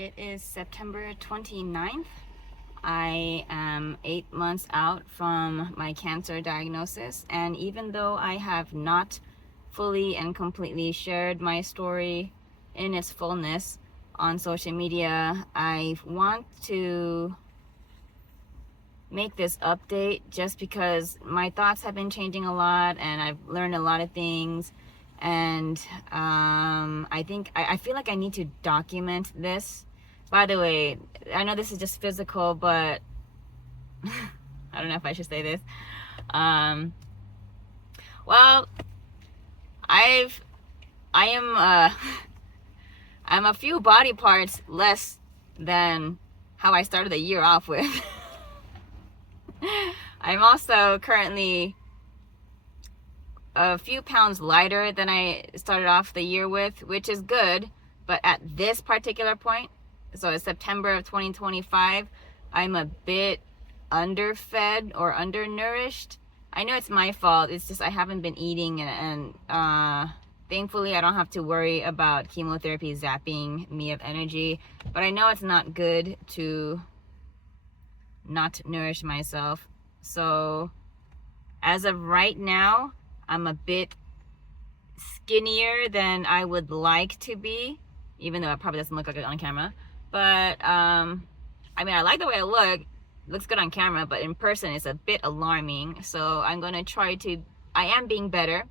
It is September 29th. I am 8 months out from my cancer diagnosis, and even though I have not fully and completely shared my story in its fullness on social media, I want to make this update just because my thoughts have been changing a lot and I've learned a lot of things, and I feel like I need to document this. By the way, I know this is just physical, but I don't know if I should say this. Well, I am I'm a few body parts less than how I started the year off with. I'm also currently a few pounds lighter than I started off the year with, which is good, but at this particular point, so it's September of 2025, I'm a bit underfed or undernourished. I know it's my fault. It's just I haven't been eating, and thankfully I don't have to worry about chemotherapy zapping me of energy. But I know it's not good to not nourish myself. So as of right now, I'm a bit skinnier than I would like to be, even though it probably doesn't look like it on camera. But I mean, I like the way I look. It looks good on camera, but in person it's a bit alarming. So I'm gonna try to, I am being better.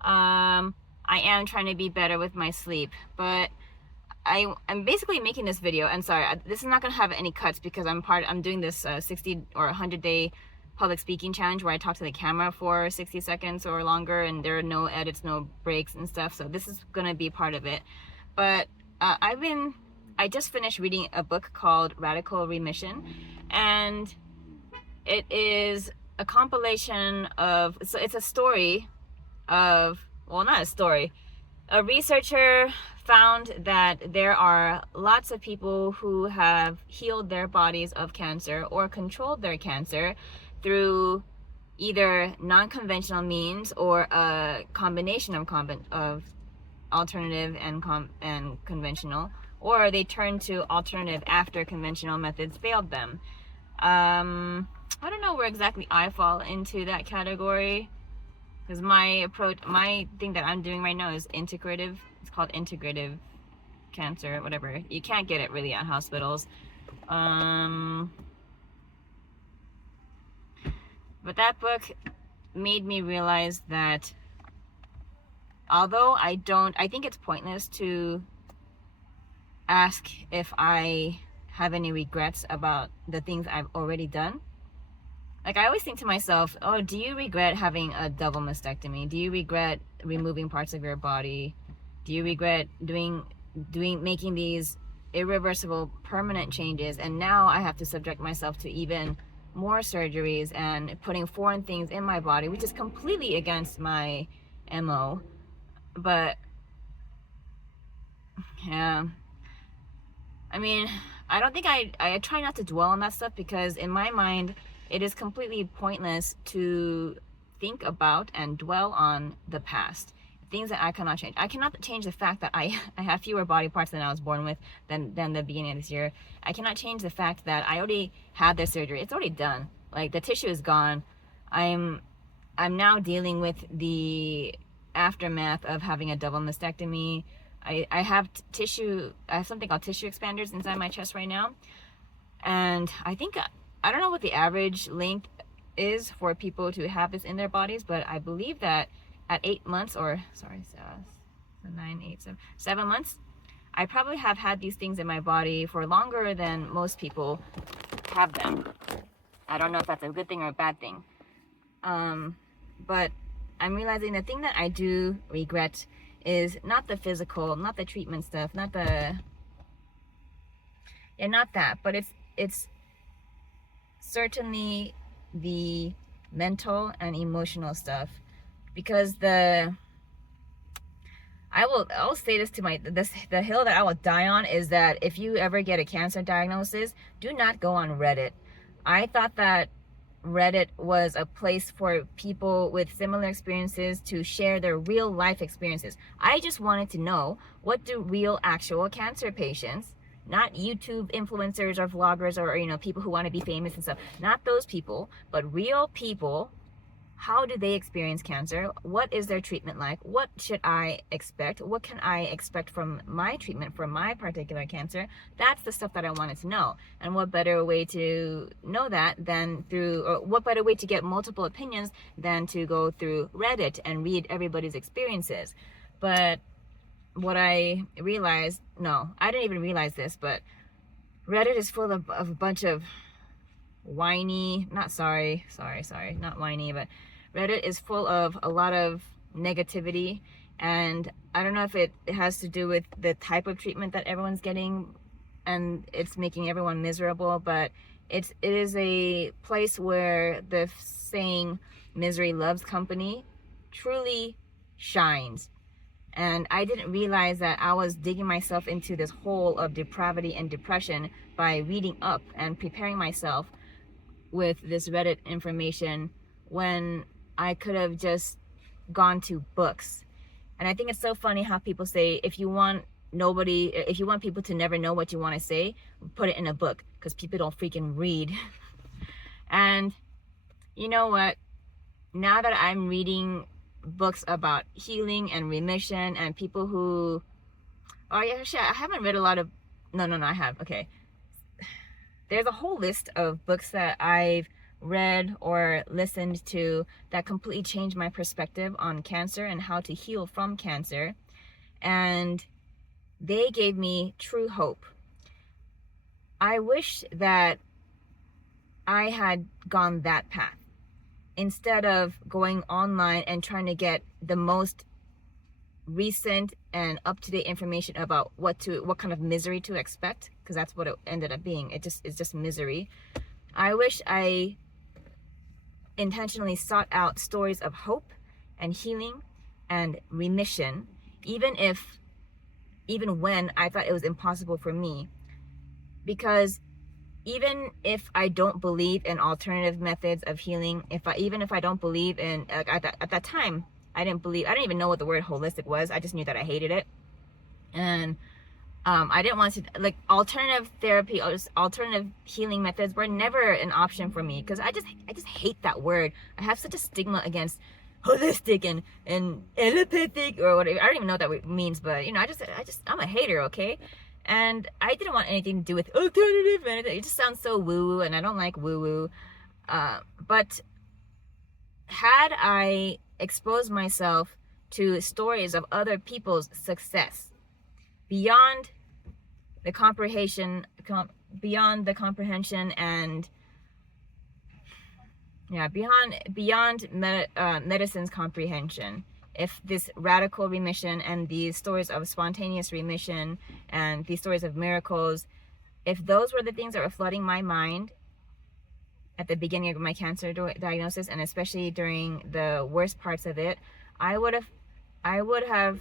I am trying to be better with my sleep, but I'm basically making this video, and sorry, this is not gonna have any cuts because I'm doing this 60 or 100 day public speaking challenge where I talk to the camera for 60 seconds or longer, and there are no edits, no breaks and stuff. So this is gonna be part of it. But I just finished reading a book called Radical Remission, and it is a compilation of, so it's a story of, well, not a story. A researcher found that there are lots of people who have healed their bodies of cancer or controlled their cancer through either non-conventional means or a combination of alternative and conventional, or they turn to alternative after conventional methods failed them. I don't know where exactly I fall into that category, because my thing that I'm doing right now is integrative. It's called integrative cancer, whatever. You can't get it really at hospitals. But that book made me realize that although I think it's pointless to ask if I have any regrets about the things I've already done. Like, I always think to myself, oh, do you regret having a double mastectomy? Do you regret removing parts of your body? Do you regret making these irreversible permanent changes? And now I have to subject myself to even more surgeries and putting foreign things in my body, which is completely against my MO. But yeah, I mean, I don't think I try not to dwell on that stuff, because in my mind it is completely pointless to think about and dwell on the past, things that I cannot change. I cannot change the fact that I have fewer body parts than I was born with than the beginning of this year. I cannot change the fact that I already had this surgery. It's already done. Like, the tissue is gone. I'm now dealing with the aftermath of having a double mastectomy. I have something called tissue expanders inside my chest right now, and I think, I don't know what the average length is for people to have this in their bodies, but I believe that at 8 months, or sorry, 7 months, I probably have had these things in my body for longer than most people have them. I don't know if that's a good thing or a bad thing, but I'm realizing the thing that I do regret is not the physical, not the treatment stuff, not that, but it's certainly the mental and emotional stuff. Because I'll say this to the hill that I will die on is that if you ever get a cancer diagnosis, do not go on Reddit. I thought that Reddit was a place for people with similar experiences to share their real life experiences. I just wanted to know, what do real actual cancer patients, not YouTube influencers or vloggers or, you know, people who want to be famous and stuff. Not those people, but real people. How do they experience cancer? What is their treatment like? What should I expect? What can I expect from my treatment for my particular cancer? That's the stuff that I wanted to know. And what better way to know that than through, or what better way to get multiple opinions than to go through Reddit and read everybody's experiences? But what I realized, no, I didn't even realize this, but Reddit is full of a bunch of whiny, not whiny, but Reddit is full of a lot of negativity, and I don't know if it has to do with the type of treatment that everyone's getting and it's making everyone miserable, but it is a place where the saying misery loves company truly shines. And I didn't realize that I was digging myself into this hole of depravity and depression by reading up and preparing myself with this Reddit information when I could have just gone to books. And I think it's so funny how people say, if you want people to never know what you want to say, put it in a book, because people don't freaking read. And you know what? Now that I'm reading books about healing and remission and people who, oh yeah, actually, I haven't read a lot of, no, I have, okay. There's a whole list of books that I've read or listened to that completely changed my perspective on cancer and how to heal from cancer. And they gave me true hope. I wish that I had gone that path instead of going online and trying to get the most recent and up-to-date information about what kind of misery to expect, because that's what it ended up being. It's just misery. I wish I intentionally sought out stories of hope and healing and remission, even when I thought it was impossible for me. Because even if I don't believe in alternative methods of healing, even if I don't believe in, at that time, I didn't even know what the word holistic was. I just knew that I hated it. And I didn't want to, like, alternative therapy or alternative healing methods were never an option for me, because I just hate that word. I have such a stigma against holistic and allopathic or whatever. I don't even know what that means, but you know, I'm a hater, okay? And I didn't want anything to do with alternative medicine. It just sounds so woo-woo, and I don't like woo-woo. But had I exposed myself to stories of other people's success beyond the comprehension and beyond medicine's comprehension, if this radical remission and these stories of spontaneous remission and these stories of miracles, if those were the things that were flooding my mind at the beginning of my cancer diagnosis, and especially during the worst parts of it, I would have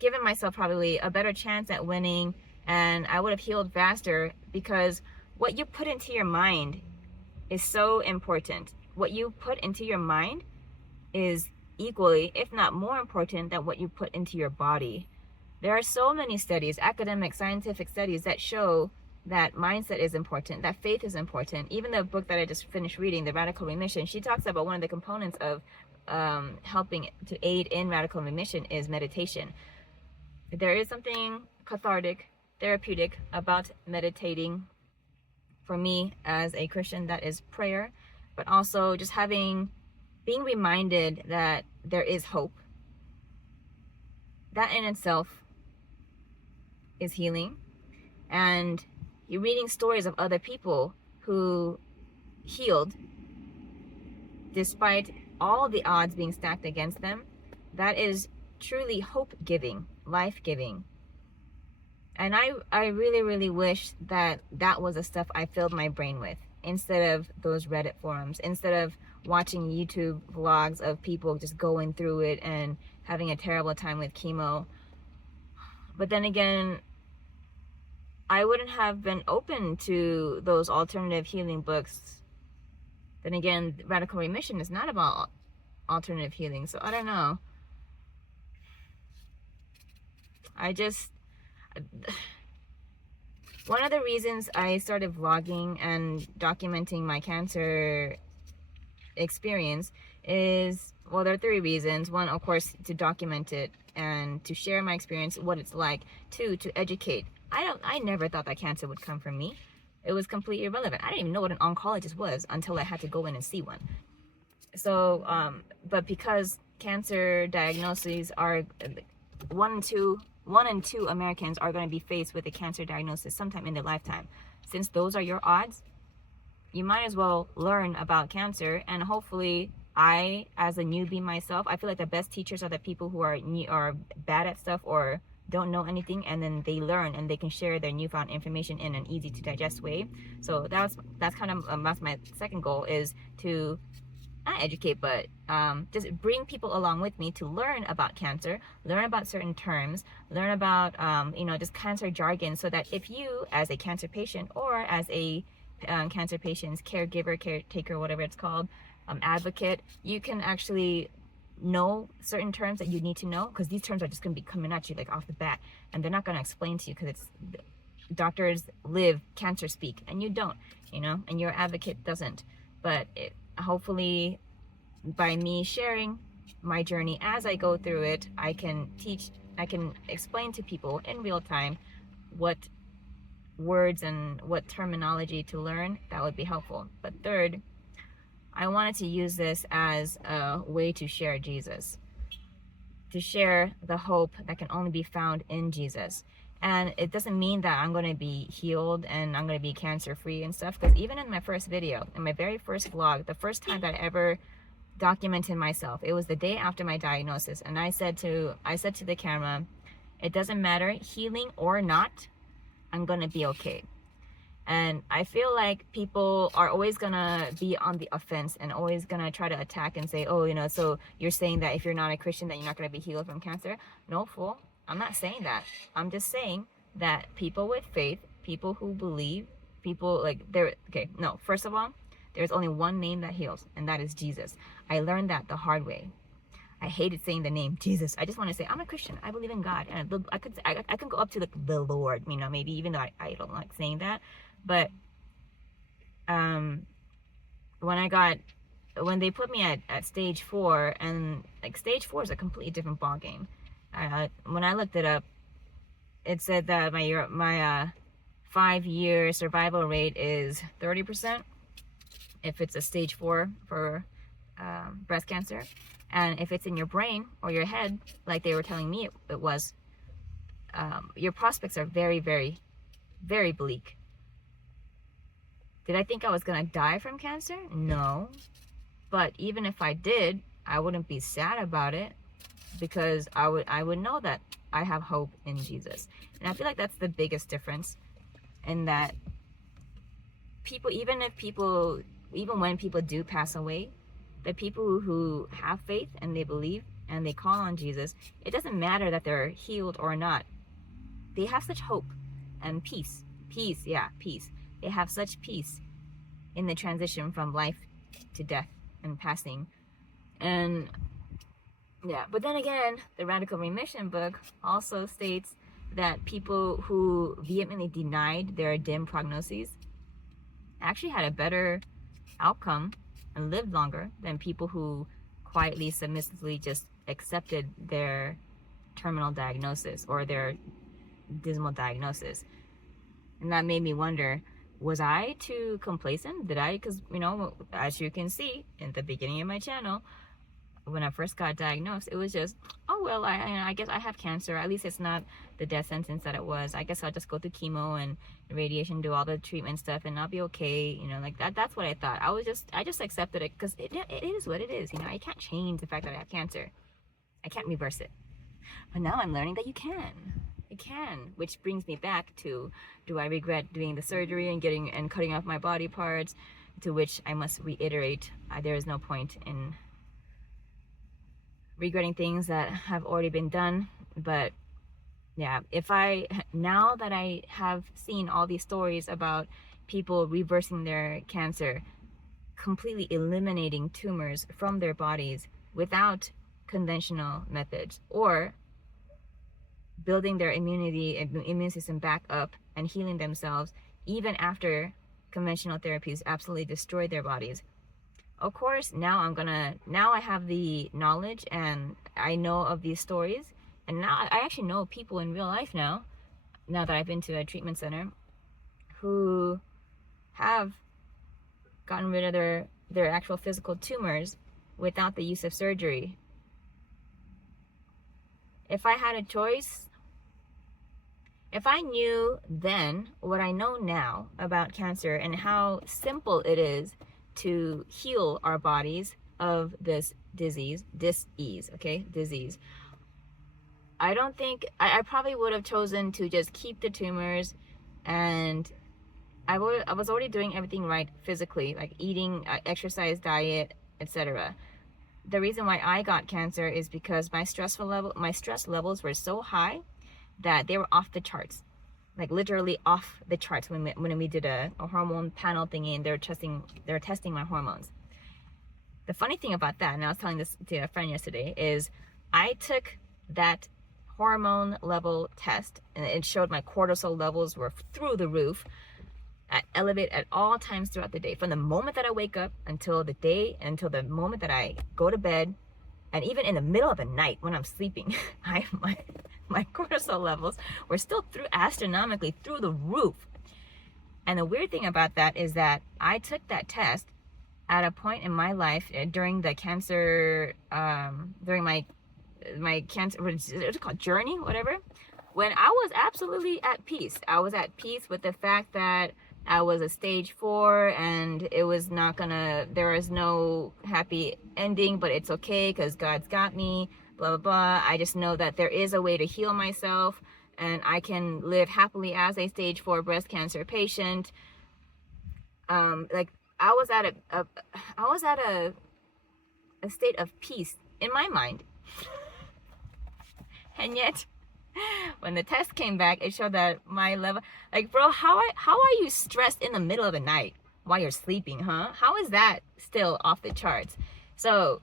given myself probably a better chance at winning, and I would have healed faster, because what you put into your mind is so important. What you put into your mind is equally, if not more important than what you put into your body. There are so many studies, academic, scientific studies, that show that mindset is important, that faith is important. Even the book that I just finished reading, The Radical Remission, she talks about one of the components of helping to aid in radical remission is meditation. There is something cathartic, therapeutic about meditating. For me, as a Christian, that is prayer, but also just being reminded that there is hope. That in itself is healing. And you're reading stories of other people who healed despite all the odds being stacked against them. That is truly hope-giving, life-giving. And I really, really wish that was the stuff I filled my brain with, instead of those Reddit forums, instead of watching YouTube vlogs of people just going through it and having a terrible time with chemo. But then again, I wouldn't have been open to those alternative healing books. Then again, Radical Remission is not about alternative healing, so I don't know. One of the reasons I started vlogging and documenting my cancer experience is, well, there are three reasons. One, of course, to document it and to share my experience, what it's like. Two, to educate. I never thought that cancer would come from me. It was completely irrelevant. I didn't even know what an oncologist was until I had to go in and see one. So, but because cancer diagnoses are one in two Americans are going to be faced with a cancer diagnosis sometime in their lifetime. Since those are your odds, you might as well learn about cancer. And hopefully, I, as a newbie myself, I feel like the best teachers are the people who are bad at stuff or don't know anything, and then they learn and they can share their newfound information in an easy to digest way. So that's kind of that's my second goal, is to not educate, but just bring people along with me to learn about cancer, learn about certain terms, learn about just cancer jargon, so that if you, as a cancer patient or as a cancer patient's caregiver, caretaker, whatever it's called, advocate, you can actually know certain terms that you need to know, because these terms are just going to be coming at you like off the bat, and they're not going to explain to you, because it's doctors live cancer speak and you don't, and your advocate doesn't. But hopefully, by me sharing my journey as I go through it, I can explain to people in real time what words and what terminology to learn that would be helpful. But third, I wanted to use this as a way to share Jesus, to share the hope that can only be found in Jesus. And it doesn't mean that I'm going to be healed and I'm going to be cancer free and stuff, because even in my first video, in my very first vlog, the first time that I ever documented myself, it was the day after my diagnosis, and I said to the camera, it doesn't matter, healing or not, I'm going to be okay. And I feel like people are always going to be on the offense and always going to try to attack and say, oh, so you're saying that if you're not a Christian, that you're not going to be healed from cancer? No, fool. I'm not saying that. I'm just saying that people with faith, people who believe, first of all, there's only one name that heals, and that is Jesus. I learned that the hard way. I hated saying the name Jesus. I just want to say, I'm a Christian. I believe in God. And I could go up to the Lord, maybe, even though I don't like saying that. But when they put me at stage 4, and like stage 4 is a completely different ballgame. When I looked it up, it said that my 5-year survival rate is 30% if it's a stage 4 for breast cancer. And if it's in your brain or your head, like they were telling me it was, your prospects are very, very, very bleak. Did I think I was going to die from cancer? No. But even if I did, I wouldn't be sad about it, because I would know that I have hope in Jesus. And I feel like that's the biggest difference, in that even when people do pass away, the people who have faith and they believe and they call on Jesus, it doesn't matter that they're healed or not. They have such hope and peace. Peace. They have such peace in the transition from life to death and passing. And yeah, but then again, the Radical Remission book also states that people who vehemently denied their dim prognoses actually had a better outcome and lived longer than people who quietly, submissively just accepted their terminal diagnosis or their dismal diagnosis. And that made me wonder, was I too complacent? Because, as you can see in the beginning of my channel, when I first got diagnosed, it was just, oh, well, I guess I have cancer. At least it's not the death sentence that it was. I guess I'll just go through chemo and radiation, do all the treatment stuff, and I'll be okay. Like that. That's what I thought. I just accepted it, because it is what it is. I can't change the fact that I have cancer. I can't reverse it. But now I'm learning that you can. It can, which brings me back to, do I regret doing the surgery and cutting off my body parts? To which I must reiterate, there is no point in regretting things that have already been done. But yeah, now that I have seen all these stories about people reversing their cancer, completely eliminating tumors from their bodies without conventional methods, or building their immune system back up and healing themselves even after conventional therapies absolutely destroyed their bodies. Of course, now I have the knowledge and I know of these stories, and now I actually know people in real life now that I've been to a treatment center, who have gotten rid of their actual physical tumors without the use of surgery. If I had a choice, if I knew then what I know now about cancer and how simple it is to heal our bodies of this disease, I don't think, I probably would have chosen to just keep the tumors, and I was already doing everything right physically, like eating, exercise, diet, etc. The reason why I got cancer is because my stress levels were so high that they were off the charts, like literally off the charts when we did a hormone panel thingy, and they were testing my hormones. The funny thing about that, and I was telling this to a friend yesterday, is I took that hormone level test and it showed my cortisol levels were through the roof, elevate at all times throughout the day, from the moment that I wake up until the moment that I go to bed, and even in the middle of the night when I'm sleeping, my cortisol levels were still astronomically through the roof. And the weird thing about that is that I took that test at a point in my life during the cancer, during my cancer, what's it called, journey, whatever, when I was absolutely at peace. I was at peace with the fact that I was a stage 4 and it was there is no happy ending, but it's okay because God's got me, blah, blah, blah. I just know that there is a way to heal myself and I can live happily as a stage 4 breast cancer patient. Like I was at a state of peace in my mind. And yet, when the test came back, it showed that my level, like, bro, how are you stressed in the middle of the night while you're sleeping, huh? How is that still off the charts? So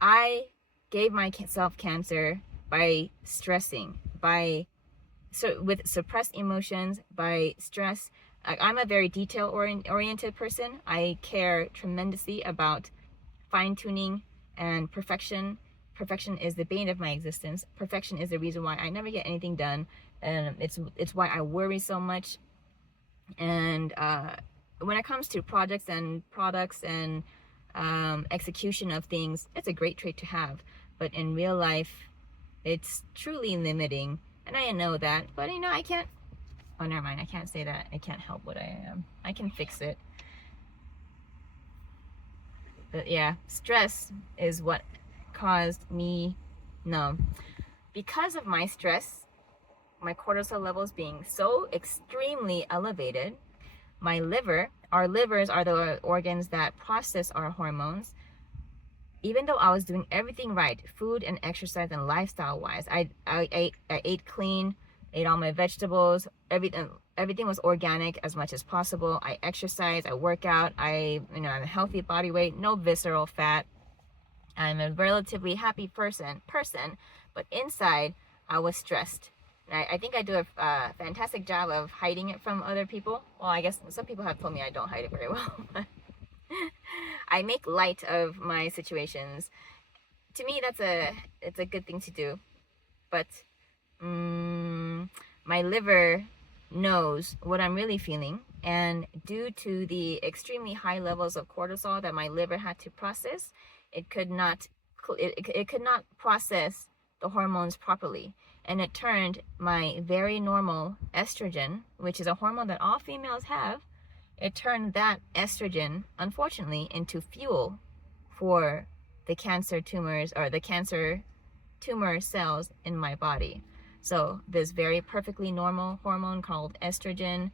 I gave myself cancer by stressing, with suppressed emotions, by stress. Like, I'm a very detail oriented person. I care tremendously about fine-tuning and perfection. Perfection is the bane of my existence. Perfection is the reason why I never get anything done, and it's why I worry so much. And when it comes to projects and products and execution of things, it's a great trait to have. But in real life, it's truly limiting, and I know that. But I can't. Oh, never mind. I can't say that. I can't help what I am. I can fix it. But yeah, stress is what caused me, because of my stress, my cortisol levels being so extremely elevated, our livers are the organs that process our hormones. Even though I was doing everything right, food and exercise and lifestyle wise, I ate clean, ate all my vegetables, everything was organic as much as possible. I exercise, I work out, I'm a healthy body weight, no visceral fat. I'm a relatively happy person, but inside I was stressed. And I think I do a fantastic job of hiding it from other people. Well, I guess some people have told me I don't hide it very well. But I make light of my situations. To me, it's a good thing to do. But my liver knows what I'm really feeling, and due to the extremely high levels of cortisol that my liver had to process, it could not process the hormones properly, and it turned my very normal estrogen, which is a hormone that all females have, it turned that estrogen, unfortunately, into fuel for the cancer tumors, or the cancer tumor cells in my body. So this very perfectly normal hormone called estrogen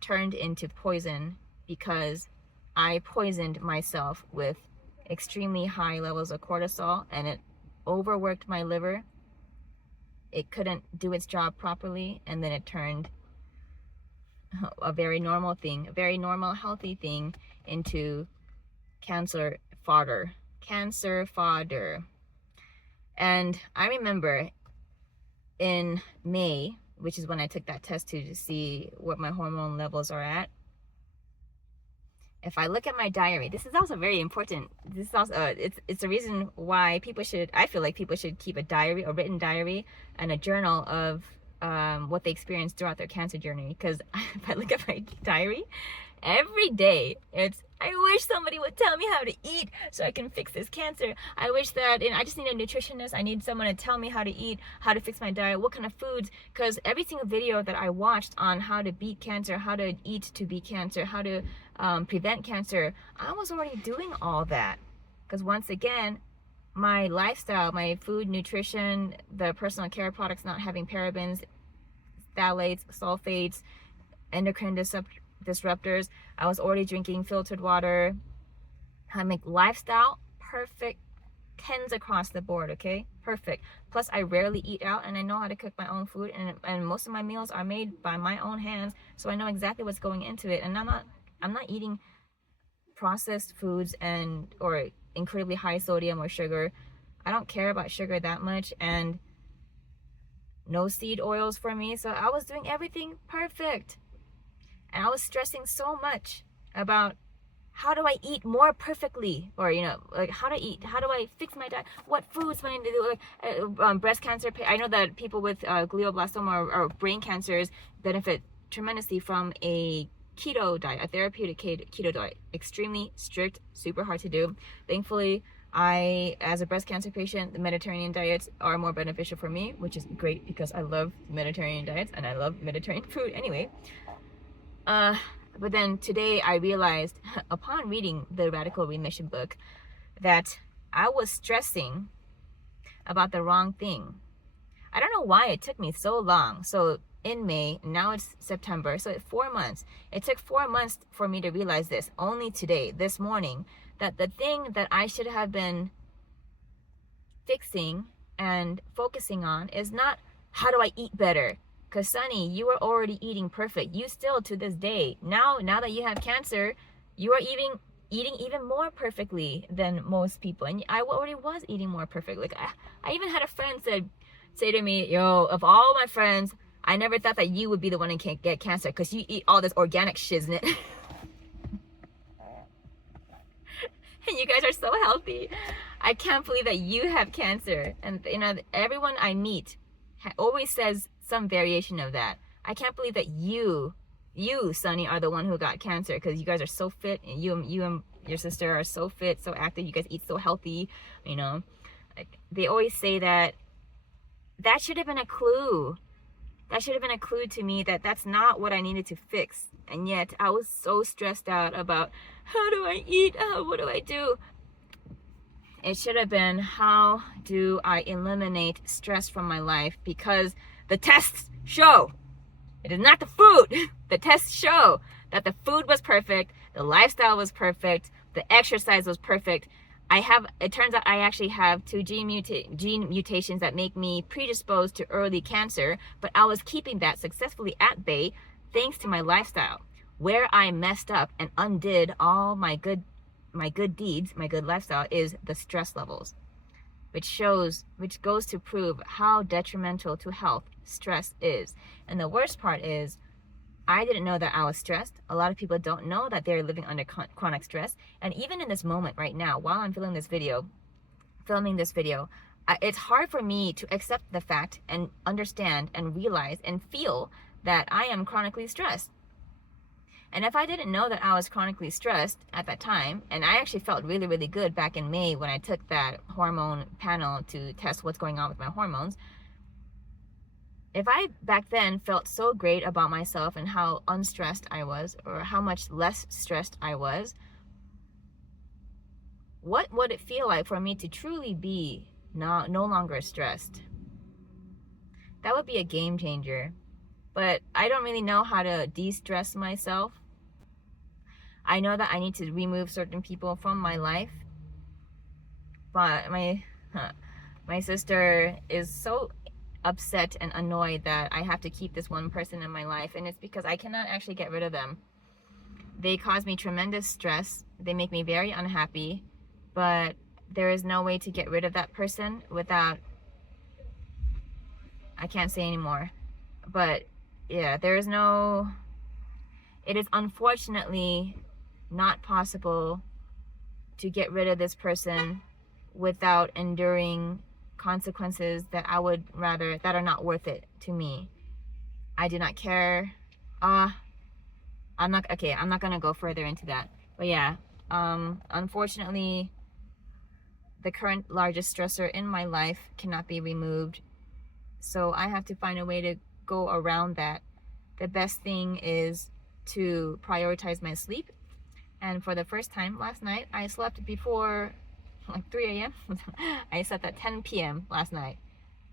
turned into poison because I poisoned myself with extremely high levels of cortisol, and it overworked my liver. It couldn't do its job properly, and then it turned a very normal healthy thing into cancer fodder. And I remember in May, which is when I took that test to see what my hormone levels are at, if I look at my diary, this is also very important. This is also it's a reason why I feel like people should keep a diary, a written diary, and a journal of what they experienced throughout their cancer journey. Because if I look at my diary, every day I wish somebody would tell me how to eat so I can fix this cancer. I wish that, and I just need a nutritionist. I need someone to tell me how to eat, how to fix my diet, what kind of foods. Because every single video that I watched on how to beat cancer, how to eat to beat cancer, how to prevent cancer, I was already doing all that. Because once again, my lifestyle, my food, nutrition, the personal care products not having parabens, phthalates, sulfates, endocrine disruptors. I was already drinking filtered water. I make lifestyle perfect, 10s across the board, okay? Perfect. Plus, I rarely eat out, and I know how to cook my own food, and most of my meals are made by my own hands, so I know exactly what's going into it. And I'm not eating processed foods or incredibly high sodium or sugar. I don't care about sugar that much, and no seed oils for me. So I was doing everything perfect. And I was stressing so much about how do I eat more perfectly, or like how to eat, how do I fix my diet, what foods do I need to do, like breast cancer. I know that people with glioblastoma or brain cancers benefit tremendously from a keto diet, a therapeutic keto diet. Extremely strict, super hard to do. Thankfully, as a breast cancer patient, the Mediterranean diets are more beneficial for me, which is great because I love Mediterranean diets and I love Mediterranean food anyway. But then today I realized, upon reading the Radical Remission book, that I was stressing about the wrong thing. I don't know why it took me so long. So in May, now it's September, so 4 months. It took 4 months for me to realize this. Only today, this morning, that the thing that I should have been fixing and focusing on is not how do I eat better. Because Sunny, you were already eating perfect. You still, to this day, now that you have cancer, you are eating even more perfectly than most people. And I already was eating more perfect. Like I even had a friend say to me, yo, of all my friends, I never thought that you would be the one who can't get cancer because you eat all this organic shiznit. And you guys are so healthy. I can't believe that you have cancer. And everyone I meet always says some variation of that. I can't believe that you, Sunny, are the one who got cancer because you guys are so fit. And you and your sister are so fit, so active. You guys eat so healthy. Like they always say that should have been a clue. That should have been a clue to me that that's not what I needed to fix. And yet I was so stressed out about how do I eat? What do I do? It should have been how do I eliminate stress from my life, because the tests show it is not the food. The tests show that the food was perfect, the lifestyle was perfect, the exercise was perfect. It turns out I actually have 2 gene mutations that make me predisposed to early cancer, but I was keeping that successfully at bay thanks to my lifestyle. Where I messed up and undid all my good deeds, my good lifestyle, is the stress levels, which goes to prove how detrimental to health stress is. And the worst part is, I didn't know that I was stressed. A lot of people don't know that they're living under chronic stress. And even in this moment right now, while I'm filming this video, it's hard for me to accept the fact and understand and realize and feel that I am chronically stressed. And if I didn't know that I was chronically stressed at that time, and I actually felt really, really good back in May when I took that hormone panel to test what's going on with my hormones, if I back then felt so great about myself and how unstressed I was, or how much less stressed I was, what would it feel like for me to truly be no longer stressed? That would be a game changer. But I don't really know how to de-stress myself. I know that I need to remove certain people from my life. But my sister is so upset and annoyed that I have to keep this one person in my life, and it's because I cannot actually get rid of them. They cause me tremendous stress. They make me very unhappy, but there is no way to get rid of that person without I can't say anymore. But yeah, it is unfortunately not possible to get rid of this person without enduring consequences that are not worth it to me. I do not care. I'm not gonna go further into that. But yeah, unfortunately, the current largest stressor in my life cannot be removed. So I have to find a way to go around that. The best thing is to prioritize my sleep. And for the first time last night, I slept before like 3 a.m. I slept at 10 p.m. last night.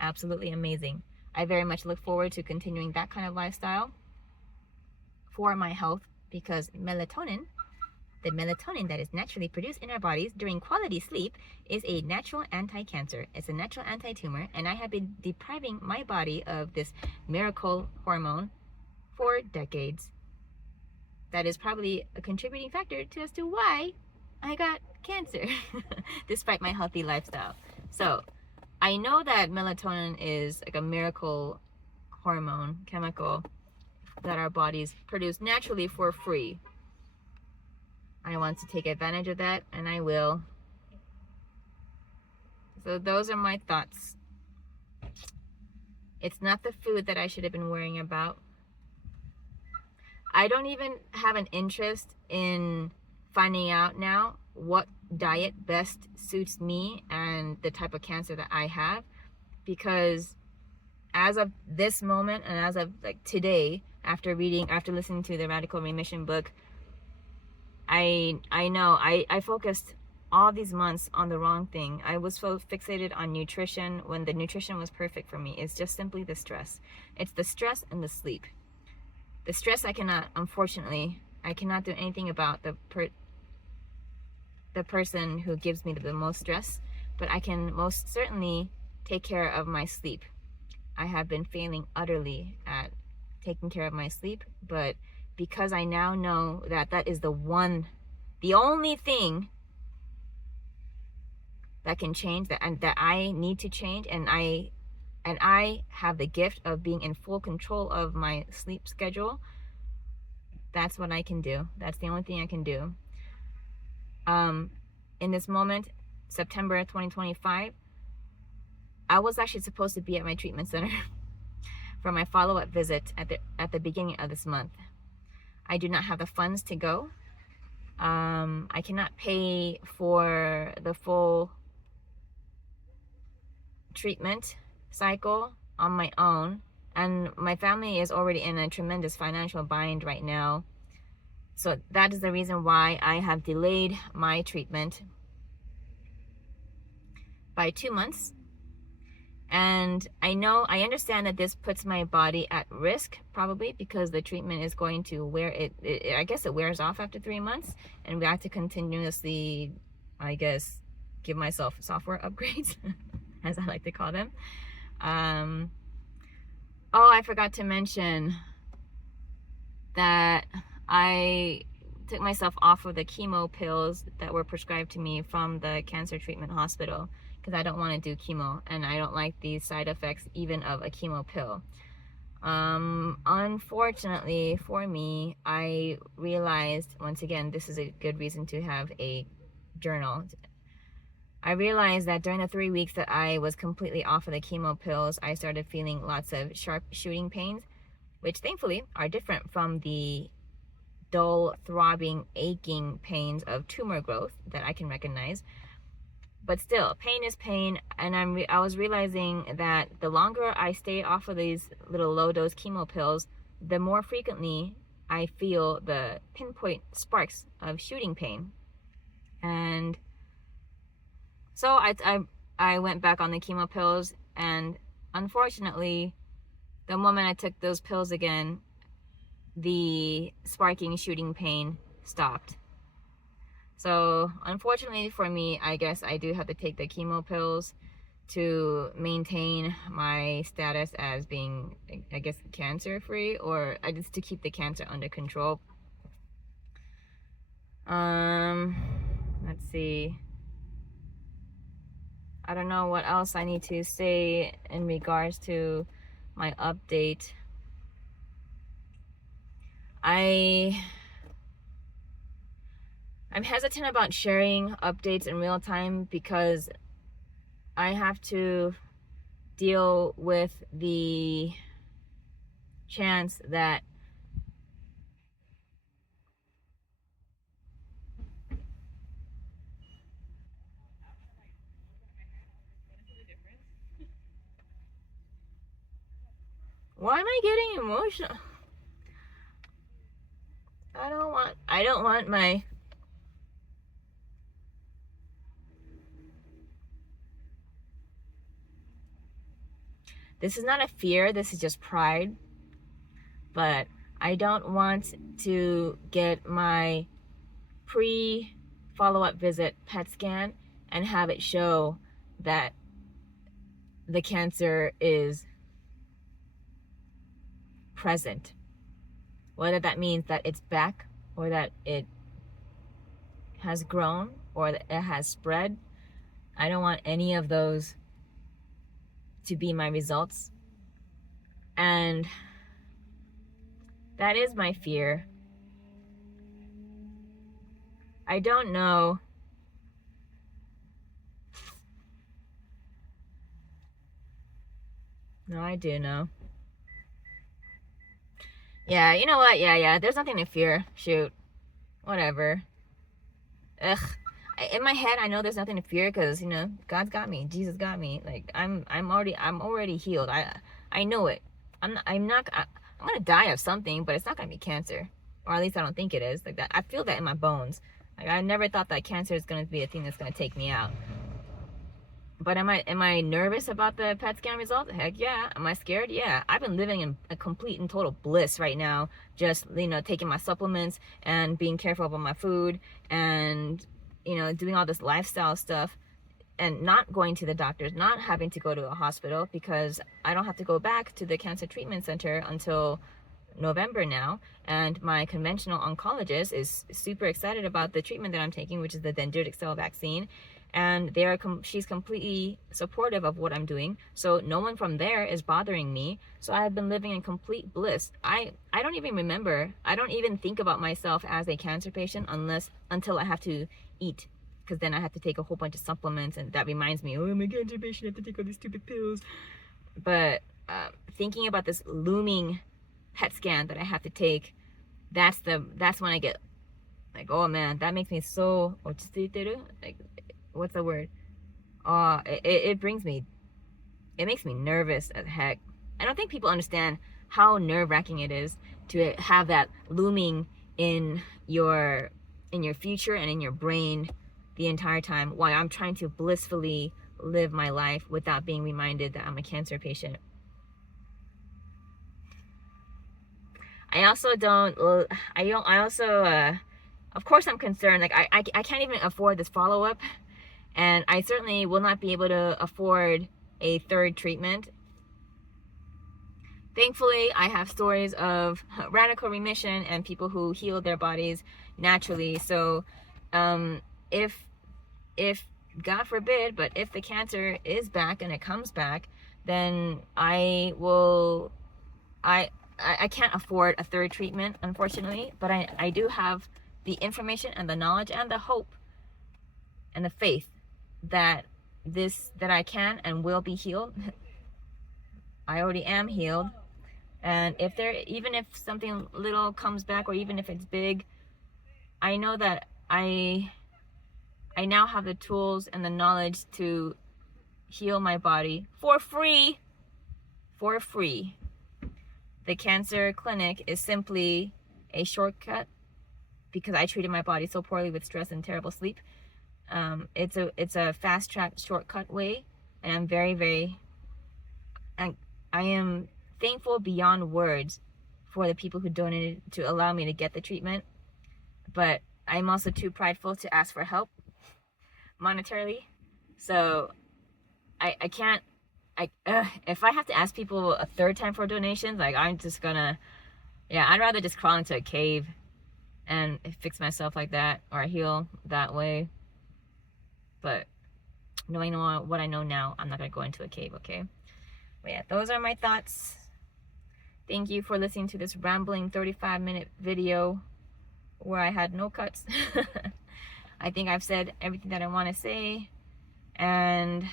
Absolutely amazing. I very much look forward to continuing that kind of lifestyle for my health, because the melatonin that is naturally produced in our bodies during quality sleep, is a natural anti-cancer. It's a natural anti-tumor, and I have been depriving my body of this miracle hormone for decades. That is probably a contributing factor as to why I got cancer, despite my healthy lifestyle. So I know that melatonin is like a miracle hormone, chemical, that our bodies produce naturally for free. I want to take advantage of that, and I will. So those are my thoughts. It's not the food that I should have been worrying about. I don't even have an interest in finding out now what diet best suits me and the type of cancer that I have, because as of this moment and as of like today, after listening to the Radical Remission book, I know I focused all these months on the wrong thing. I was so fixated on nutrition when the nutrition was perfect for me. It's just simply the stress. It's the stress and the sleep. The stress I cannot do anything about the person who gives me the most stress, but I can most certainly take care of my sleep. I have been failing utterly at taking care of my sleep, but because I now know that that is the only thing that can change, that I need to change, and I have the gift of being in full control of my sleep schedule. That's what I can do. That's the only thing I can do. In this moment, September 2025, I was actually supposed to be at my treatment center for my follow-up visit at the beginning of this month. I do not have the funds to go. I cannot pay for the full treatment cycle on my own, and my family is already in a tremendous financial bind right now. So that is the reason why I have delayed my treatment by 2 months. And I understand that this puts my body at risk, probably because the treatment is going to I guess it wears off after 3 months, and we have to continuously, I guess, give myself software upgrades, as I like to call them. I forgot to mention that I took myself off of the chemo pills that were prescribed to me from the cancer treatment hospital, because I don't want to do chemo, and I don't like the side effects even of a chemo pill. Unfortunately for me, I realized, once again, this is a good reason to have a journal. I realized that during the 3 weeks that I was completely off of the chemo pills, I started feeling lots of sharp shooting pains, which thankfully are different from the dull, throbbing, aching pains of tumor growth that I can recognize. But still, pain is pain, and I was realizing that the longer I stay off of these little low-dose chemo pills, the more frequently I feel the pinpoint sparks of shooting pain. And so I went back on the chemo pills, and unfortunately, the moment I took those pills again, the sparking shooting pain stopped. So unfortunately for me, I guess I do have to take the chemo pills to maintain my status as being, I guess, cancer free, or just to keep the cancer under control. Let's see. I don't know what else I need to say in regards to my update. I'm hesitant about sharing updates in real time because I have to deal with the chance that why am I getting emotional? I don't want my this is not a fear, this is just pride. But I don't want to get my pre follow-up visit PET scan and have it show that the cancer is present. Whether that means that it's back or that it has grown or that it has spread. I don't want any of those to be my results. And that is my fear. I don't know. No, I do know. Yeah, you know what? Yeah. There's nothing to fear. Shoot. Whatever. Ugh. In my head, I know there's nothing to fear because, you know, God's got me. Jesus got me. Like, I'm already healed. I know it. I'm gonna die of something, but it's not gonna be cancer. Or at least I don't think it is. Like that. I feel that in my bones. Like, I never thought that cancer is gonna be a thing that's gonna take me out. But am I nervous about the PET scan result? Heck yeah. Am I scared? Yeah. I've been living in a complete and total bliss right now. Just, you know, taking my supplements and being careful about my food and, you know, doing all this lifestyle stuff and not going to the doctors, not having to go to a hospital because I don't have to go back to the cancer treatment center until November now. And my conventional oncologist is super excited about the treatment that I'm taking, which is the dendritic cell vaccine. And she's completely supportive of what I'm doing. So no one from there is bothering me. So I have been living in complete bliss. I don't even remember. I don't even think about myself as a cancer patient until I have to eat. Because then I have to take a whole bunch of supplements. And that reminds me, oh, I'm a cancer patient. I have to take all these stupid pills. But thinking about this looming PET scan that I have to take, that's when I get like, oh man, that makes me so like, what's the word? It makes me nervous as heck. I don't think people understand how nerve-wracking it is to have that looming in your future and in your brain the entire time while I'm trying to blissfully live my life without being reminded that I'm a cancer patient. I also, of course I'm concerned. Like, I can't even afford this follow-up. And I certainly will not be able to afford a third treatment. Thankfully, I have stories of radical remission and people who heal their bodies naturally. So if God forbid, but if the cancer is back and it comes back, then I can't afford a third treatment, unfortunately. But I do have the information and the knowledge and the hope and the faith that I can and will be healed. I already am healed. And even if something little comes back, or even if it's big, I know that I now have the tools and the knowledge to heal my body for free. For free. The cancer clinic is simply a shortcut because I treated my body so poorly with stress and terrible sleep. It's a fast track shortcut way, and I'm very and I am thankful beyond words for the people who donated to allow me to get the treatment. But I'm also too prideful to ask for help monetarily. So I can't if I have to ask people a third time for donations, like, I'm just gonna I'd rather just crawl into a cave and fix myself like that, or heal that way. But knowing what I know now, I'm not gonna go into a cave, okay? But yeah, those are my thoughts Thank you for listening to this rambling 35-minute video where I had no cuts. I think I've said everything that I want to say. And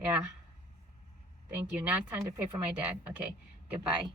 yeah, thank you. Now it's time to pray for my dad. Okay, goodbye.